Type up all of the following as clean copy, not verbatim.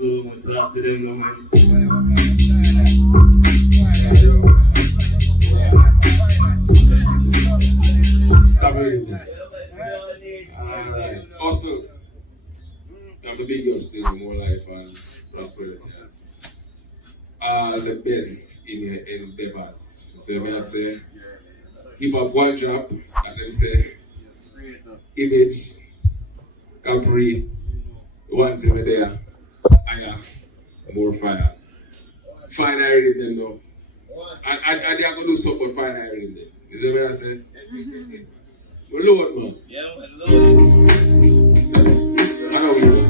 Slomo, talk to them, no man. Stop reading. Alright. Also, I'm the big girl still, more life and prosperity. All the best in your endeavors. So when I say hip hop one drop, and then say image, Capri, one to me there. I am more fire. Fine I read them though. And they are going to do something fine I read them. Is that what I say? We're Lord, man. Yeah, Lord. I know we man.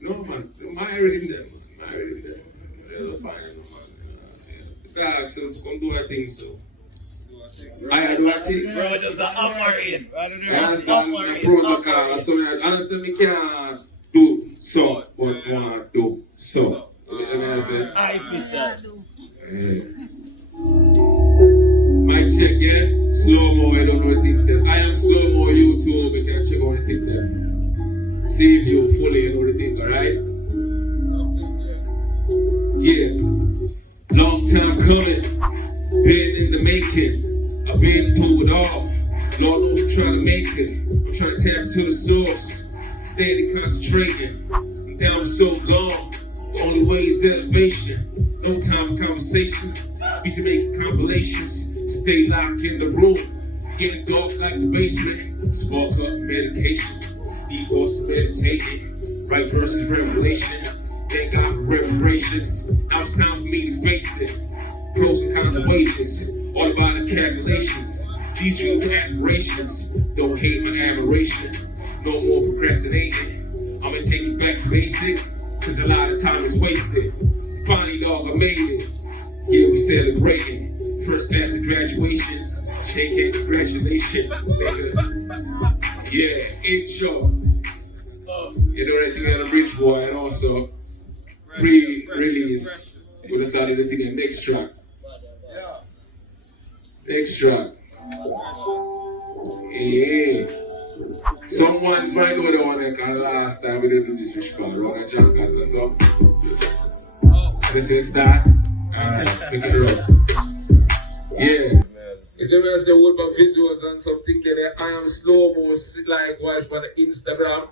No, man. My reading them. My reading them. They're fine, man. Yeah. So come do our thing, so. I do our thing. Bro, just the operate. I understand the protocol. So I understand we can't do so, but want to do so. I say? I official. Mic check, yeah? Slomo, I don't know what thing said. I am Slomo YouTube, you can check out the thing there. See if you fully know the thing, alright? Yeah. Long time coming, been in the making. I've been through it all. Lord knows I'm trying to make it. I'm trying to tap into the source. Steady concentrating. I'm down for so long. The only way is elevation. No time for conversation. We should make compilations. Stay locked in the room. Getting dark like the basement. Spark up medication. Deep also meditating. Right versus revelation. Thank God for reparations. Now it's time for me to face it. Pros and cons of wages. All about the calculations. These dreams are aspirations. Don't hate my admiration. No more procrastinating. I'ma take it back to basic. Cause a lot of time is wasted. Finally, dog, I made it. Yeah, we celebrating. First class of graduations. JK, congratulations. Yeah, intro. You know that thing on the bridge, boy, and also pre-release. We're gonna start the thing next track. Next track. Yeah. Someone's might know the one that can last time we didn't do this respect. Roger Jackers or so. This is that. Alright, pick it up. Yeah. It's when I say what about visuals and something that I am Slomo likewise for the Instagram.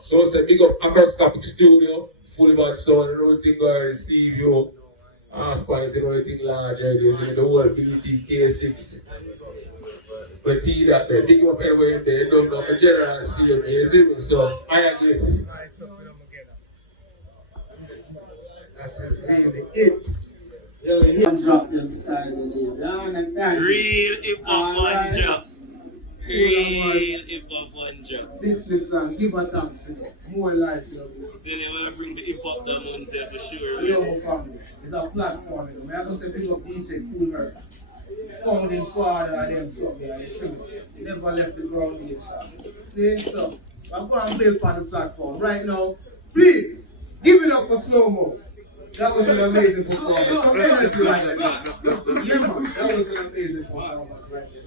So I say big up Acroscopic Studio, full about sound, everything going to receive you. Half pint, everything larger, there's in the whole BT K6. But see that there, big up everywhere in there, don't know the general CMA, you see me? So I give. That is really it. Yo, you drop them style in here. You understand? Real hip hop one drop. Real hip hop one drop. This plan, give a thanks. More life, yo. Then you want to bring the hip hop down on the sure. Yo, family. It's a platform, you know. I'm going to say big up DJ Cool Earth. Founding father of them something, you see. He never left the ground yet, sir. See, so I'm going to build on the platform. Right now, please, give it up for Slomo. That was an amazing performance. Some energy like that. Yeah, man, that was an amazing performance like this.